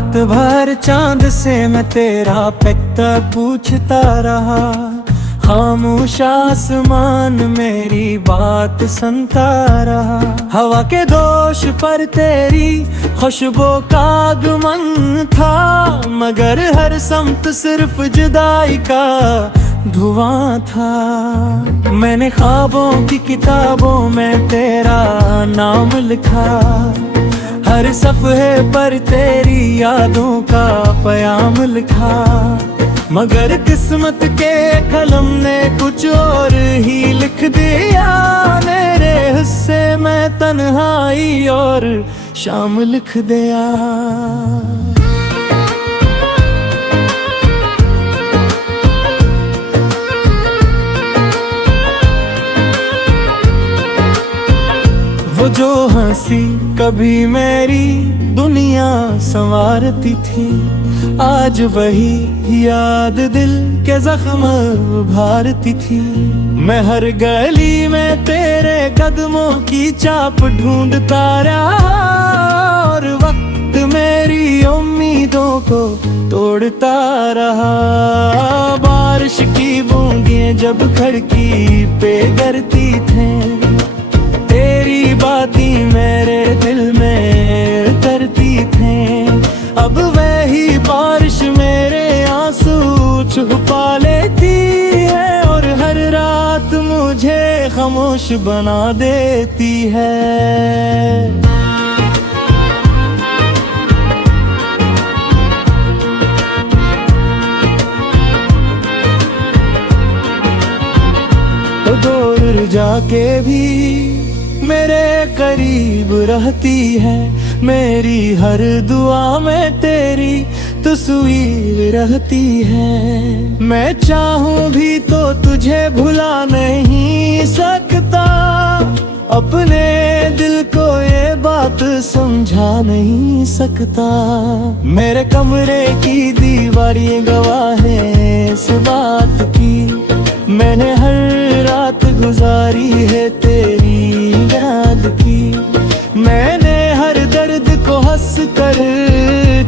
रात भर चांद से मैं तेरा पता पूछता रहा, खामोश आसमान मेरी बात सुनता रहा। हवा के दोष पर तेरी खुशबू का आगमन था, मगर हर समत सिर्फ जुदाई का धुआं था। मैंने ख्वाबों की किताबों में तेरा नाम लिखा, हर सफ़हे पर तेरी यादों का पयाम लिखा, मगर किस्मत के कलम ने कुछ और ही लिख दिया। मेरे हिस्से में तन्हाई और शाम लिख दिया। वो जो हंसी कभी मेरी दुनिया संवारती थी, आज वही याद दिल के जख्म भारती थी। मैं हर गली में तेरे कदमों की चाप ढूंढता रहा, और वक्त मेरी उम्मीदों को तोड़ता रहा। बारिश की बूंदें जब खिड़की पे गिरती थे, तेरी बातें मेरे दिल में उतरती थे। अब वही बारिश मेरे आंसू छुपा लेती है, और हर रात मुझे खामोश बना देती है। तो दूर जाके भी मेरे करीब रहती है, मेरी हर दुआ में तेरी तस्वीर रहती है। मैं चाहूं भी तो तुझे भुला नहीं सकता, अपने दिल को ये बात समझा नहीं सकता। मेरे कमरे की दीवारें गवाह है इस बात की, मैंने हर रात गुजारी है तेरी याद की। मैंने हर दर्द को हंस कर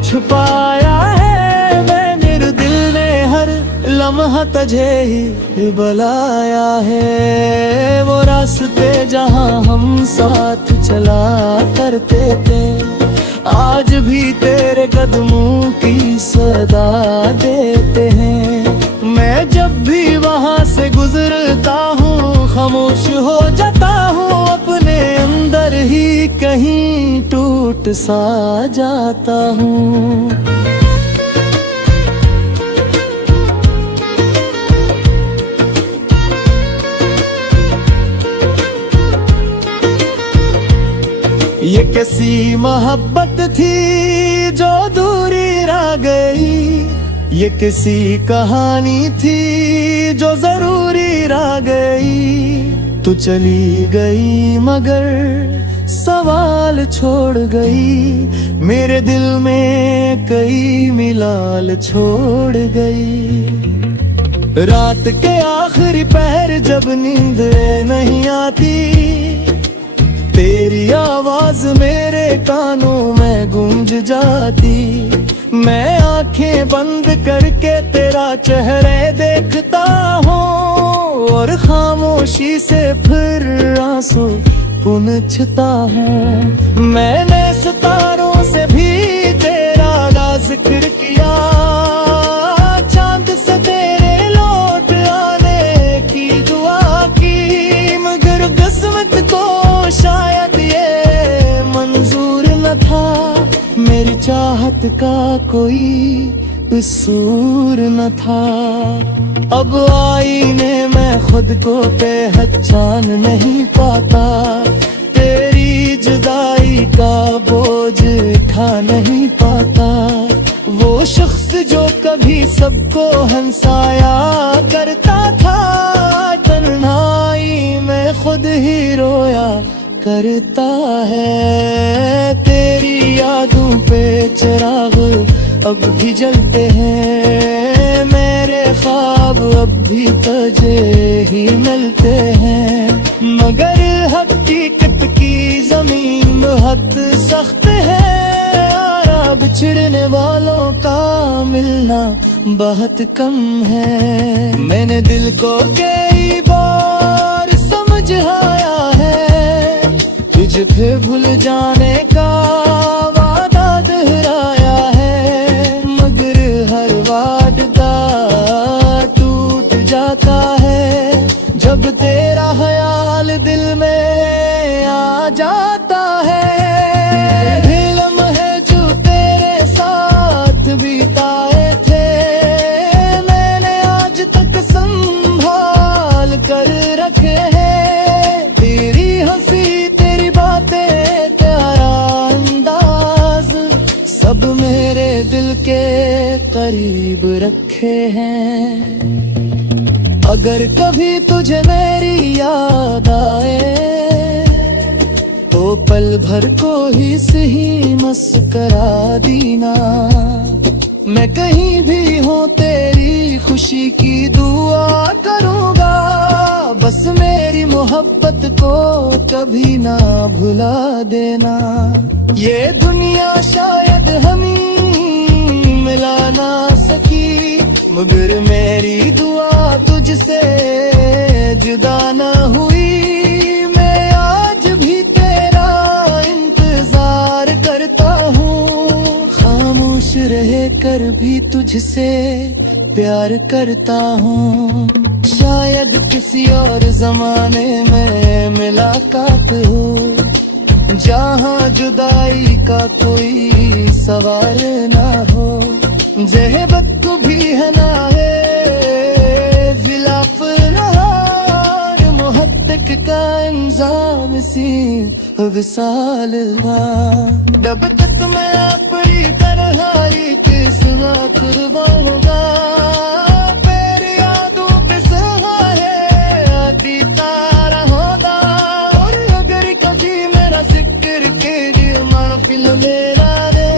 छुपाया है, मेरे दिल ने हर लम्हा तुझे ही बुलाया है। वो रास्ते जहां हम साथ चला करते थे, आज भी तेरे कदमों की सदा देते हैं। मैं जब भी वहां से गुजरता हूँ खामोश हो जाता हूँ, अपने अंदर ही कहीं टूट सा जाता हूँ। ये कैसी मोहब्बत थी जो दूरी रह गई, ये किसी कहानी थी जो जरूरी रह गई। तू चली गई मगर सवाल छोड़ गई, मेरे दिल में कई मिलाल छोड़ गई। रात के आखिरी पहर जब नींद नहीं आती, तेरी आवाज मेरे कानों में गूंज जाती। मैं आंखें बंद करके तेरा चेहरे देखता हूँ, और खामोशी से फिर आंसू पूछता हूँ। मैंने सितारों से भी तेरा जिक्र किया, चांद से तेरे लौट आने की दुआ की, मगर किस्मत को शायद ये मंजूर न था। मेरी चाहत का कोई कसूर न था। अब आईने में खुद को पहचान नहीं पाता, तेरी जुदाई का बोझ उठा नहीं पाता। वो शख्स जो कभी सबको हंसाया करता था, तन्हाई में खुद ही रोया करता है। तेरी यादों पे चिराग अब भी जलते हैं, मेरे ख्वाब अब भी तुझे ही मिलते हैं। मगर हकीकत की जमीन बहुत सख्त है, आरा बिछ बिछड़ने वालों का मिलना बहुत कम है। मैंने दिल को कई बार समझाया है, तुझ पे भूल जाने का वादा दोहराया है, मगर हर वादा टूट जाता है जब तेरा ख्याल दिल में आ जाता है। बिताए थे मैंने आज तक संभाल कर रखे हैं, तेरी हंसी तेरी बातें तेरा अंदाज सब मेरे दिल के करीब रखे हैं। अगर कभी तुझे मेरी याद आए तो पल भर को ही सही मुस्कुरा दीना। मैं कहीं भी हूँ तेरी खुशी की दुआ करूँगा, बस मेरी मोहब्बत को कभी ना भुला देना। ये दुनिया शायद हमें मिला ना सकी, मगर मेरी दुआ तुझसे जुदा ना हुई। मैं आज भी तेरा इंतजार करता हूँ, खामोश रह कर भी तुझसे प्यार करता हूँ। शायद किसी और जमाने में मुलाकात हो, जहाँ जुदाई का कोई सवाल ना हो। जहबत को भी है ना है विलाप नहार, मोहब्बत का इंजाम सी विसाल जब तक मैं अपनी तन्हाई के सिवा कुर्बाऊंगा। तेरी यादों पे सहा है दीदार होगा, और अगर कभी मेरा जिक्र के महफिल मेरा रे,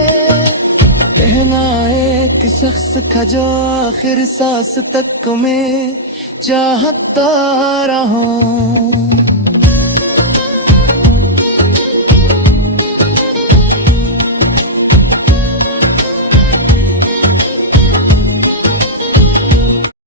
कहना एक शख्स का जो आखिर सांस तक में चाहता रहा।